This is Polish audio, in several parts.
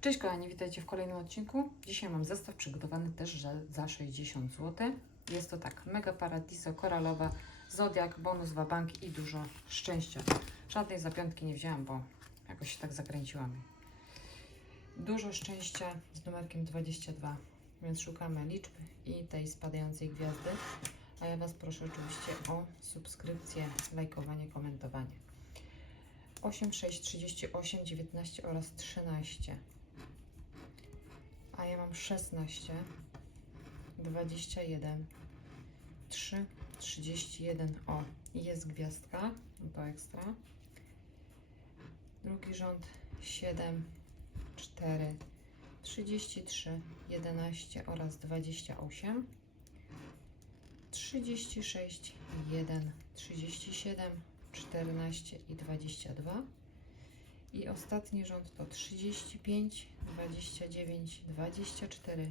Cześć kochani, witajcie w kolejnym odcinku. Dzisiaj mam zestaw przygotowany też za 60 zł. Jest to tak, Mega Paradiso koralowa, Zodiak, bonus Wabank i dużo szczęścia. Żadnej zapiątki nie wzięłam, bo jakoś się tak zakręciłam. Dużo szczęścia z numerkiem 22, więc szukamy liczby i tej spadającej gwiazdy. A ja Was proszę oczywiście o subskrypcję, lajkowanie, komentowanie. 8, 6, 38, 19 oraz 13. Ja mam 16, 21, 3, 31. O, jest gwiazdka, no to ekstra. Drugi rząd 7, 4, 33, 11 oraz 28. 36, 1, 37, 14 i 22. I ostatni rząd to 35, 29, 24,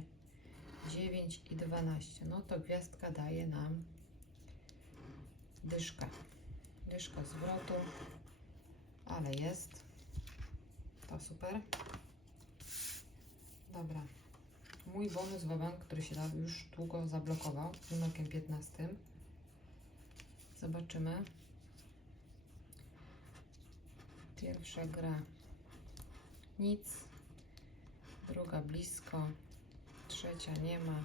9 i 12. No to gwiazdka daje nam dyszkę. Dyszka zwrotu, ale jest. To super. Dobra. Mój bonus wabank, który się już długo zablokował, numerkiem 15. Zobaczymy. Pierwsza gra. Nic, druga blisko, trzecia nie ma,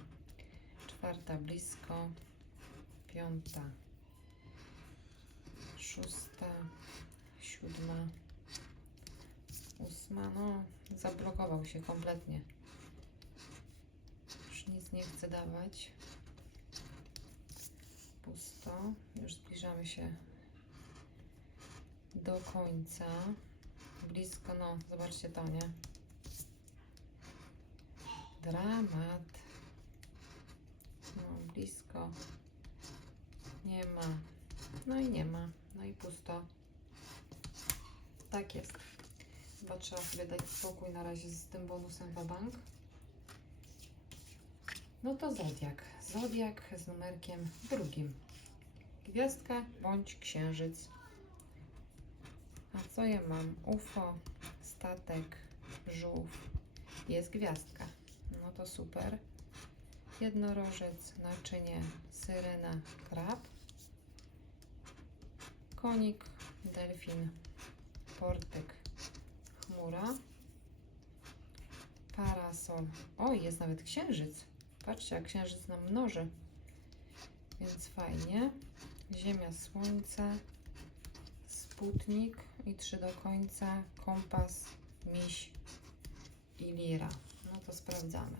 czwarta blisko, piąta, szósta, siódma, ósma, no zablokował się kompletnie. Już nic nie chce dawać. Pusto. Już zbliżamy się do końca. Blisko, no, zobaczcie to, nie? Dramat. No, blisko. Nie ma. No i nie ma. No i pusto. Tak jest. Chyba trzeba sobie dać spokój na razie z tym bonusem bank. No to Zodiak. Zodiak z numerkiem drugim. Gwiazdka bądź księżyc. A co ja mam? UFO, statek, żółw. Jest gwiazdka. No to super. Jednorożec, naczynie, syrena, krab. Konik, delfin, portyk, chmura. Parasol. O, jest nawet księżyc. Patrzcie, jak księżyc nam mnoży. Więc fajnie. Ziemia, słońce, sputnik i trzy do końca, kompas, miś i lira. No to sprawdzamy.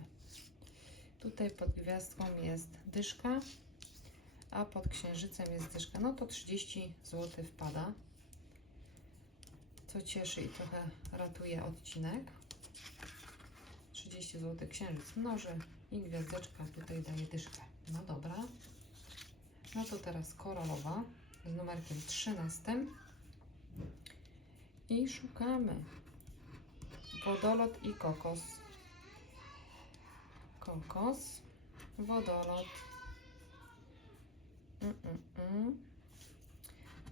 Tutaj pod gwiazdką jest dyszka, a pod księżycem jest dyszka. No to 30 zł wpada, co cieszy i trochę ratuje odcinek. 30 zł księżyc mnoży i gwiazdeczka tutaj daje dyszkę. No dobra. No to teraz koralowa z numerkiem 13. I szukamy. Wodolot i kokos. Kokos, wodolot. Mm, mm, mm.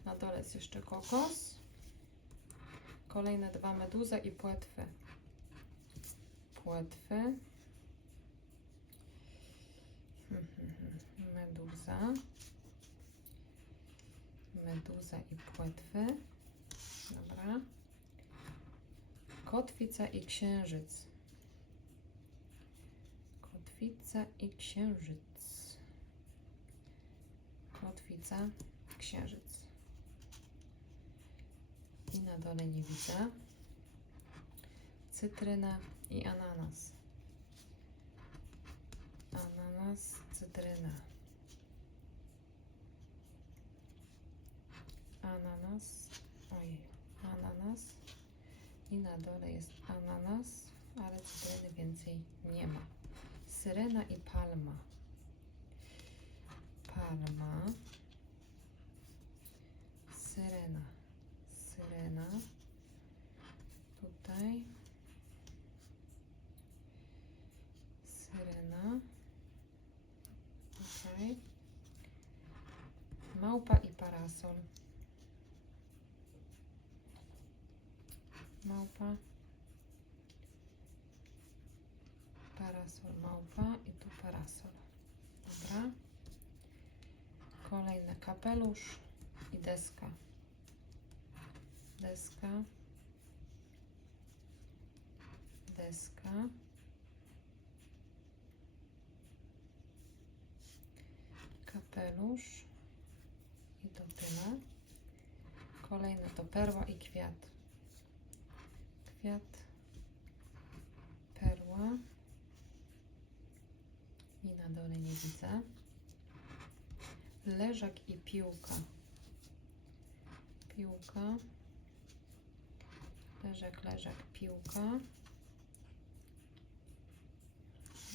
Na dole jest jeszcze kokos. Kolejne dwa meduza i płetwy. Płetwy. Meduza. Meduza i płetwy. Dobra. Kotwica i księżyc. Kotwica i księżyc. Kotwica, księżyc. I na dole nie widzę. Cytryna i ananas. Ananas, cytryna. Ananas. Ojej ananas i na dole jest ananas, ale cytryny więcej nie ma. Syrena i palma. Palma. Syrena. Syrena. Tutaj. Syrena. Tutaj. Małpa i parasol. Małpa parasol małpa i tu parasol. Dobra. Kolejny kapelusz i deska. Deska. Deska. Kapelusz. I to tyle. Kolejne to perła i kwiat. Kwiat. Perła. I na dole nie widzę. Leżak i piłka. Piłka. Leżak, leżak, piłka.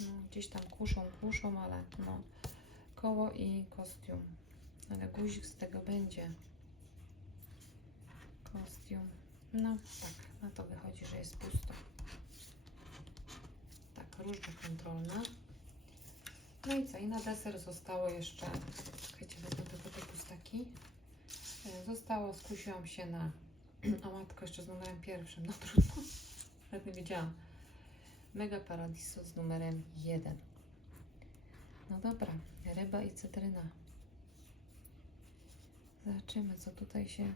No, gdzieś tam kuszą, kuszą, ale no. Koło i kostium. Ale guzik z tego będzie. Kostium. No tak, jest pusto. Tak, różne kontrolne. No i co? I na deser zostało jeszcze, czekajcie, wezmę tylko te pustaki. E, Zostało, skusiłam się na, o matko, jeszcze z numerem pierwszym, no trudno, nawet nie wiedziałam. Mega Paradiso z numerem 1. No dobra, ryba i cytryna. Zobaczymy, co tutaj się,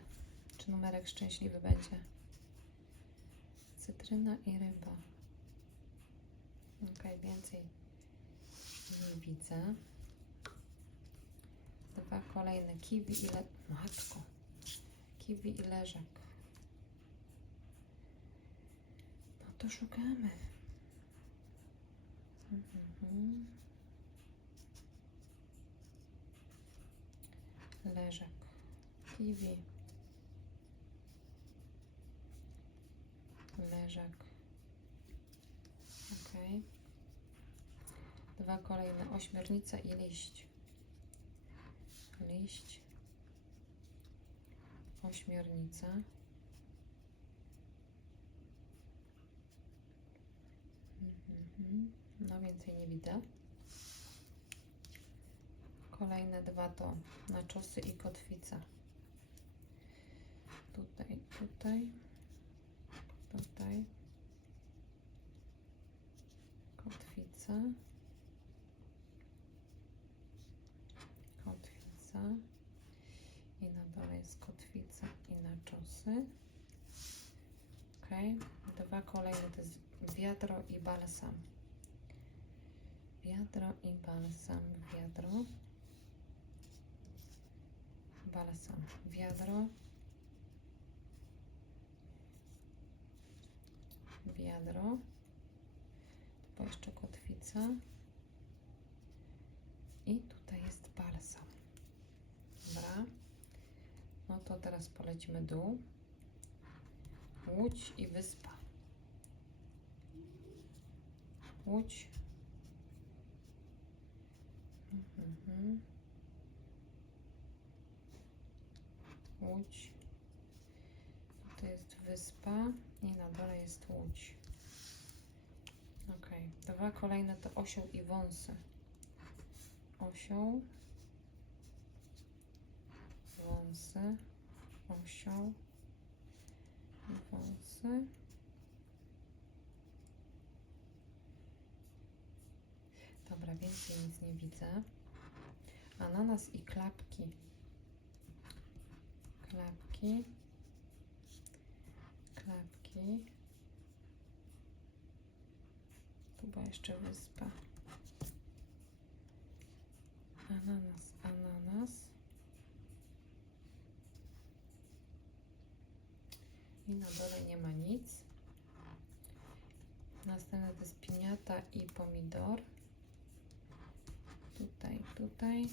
czy numerek szczęśliwy będzie. Cytryna i ryba. Ok, więcej nie widzę. Dwa kolejne kiwi i le... Matko. Kiwi i leżak. No to szukamy. Mhm. Leżak. Kiwi. Leżak. Okej. Dwa kolejne ośmiornica i liść. Liść. Ośmiornica. Mhm. No więcej nie widzę. Kolejne dwa to naczosy i kotwica. Tutaj, tutaj, tutaj. Kotwica. Kotwica. I na dole jest kotwica i naczosy. Ok. Dwa kolejne to jest wiadro i balsam. Wiadro i balsam. Wiadro. Balsam. Wiadro. Wiadro. Tu jeszcze kotwica. I tutaj jest balsam. Dobra. No to teraz polecimy dół. Łódź i wyspa. Łódź. Mhm. Łódź. To jest wyspa i na dole jest łódź. Ok. Dwa kolejne to osioł i wąsy. Osioł. Wąsy. Osioł. i Wąsy. Dobra, więcej nic nie widzę. Ananas i klapki. Klapki. Klapki. Tu była jeszcze wyspa. Ananas, ananas. I na dole nie ma nic. Następne to jest piniata i pomidor. Tutaj, tutaj.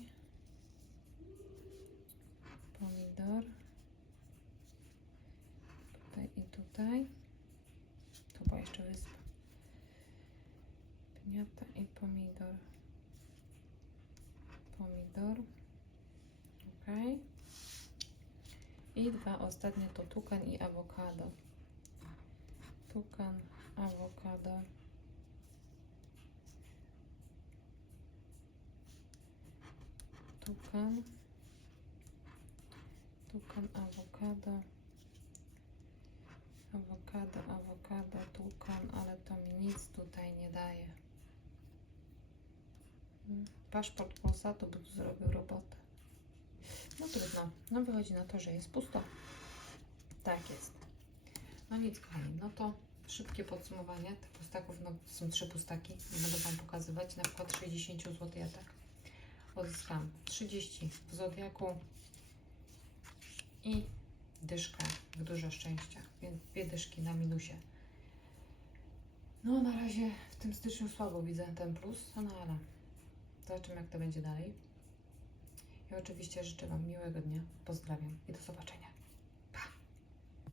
Pomidor. Tutaj. Tu była jeszcze wyspa. Piniata i pomidor. Pomidor. Ok. I dwa ostatnie to tukan i awokado. Tukan, awokado. Tukan. Tukan, awokado. Awokado, awokado, tukan, ale to mi nic tutaj nie daje. Paszport Polsatu by tu zrobił robotę. No trudno. No wychodzi na to, że jest pusto. Tak jest. No nic, kochani. No to szybkie podsumowanie tych pustaków. No są trzy pustaki. Nie będę Wam pokazywać. Na przykład 60 zł ja tak odzyskam 30 w Zodiaku i dyszkę w dużo szczęścia. Więc dwie dyszki na minusie. No na razie w tym styczniu słabo widzę ten plus, no ale zobaczymy jak to będzie dalej. I oczywiście życzę Wam miłego dnia. Pozdrawiam i do zobaczenia.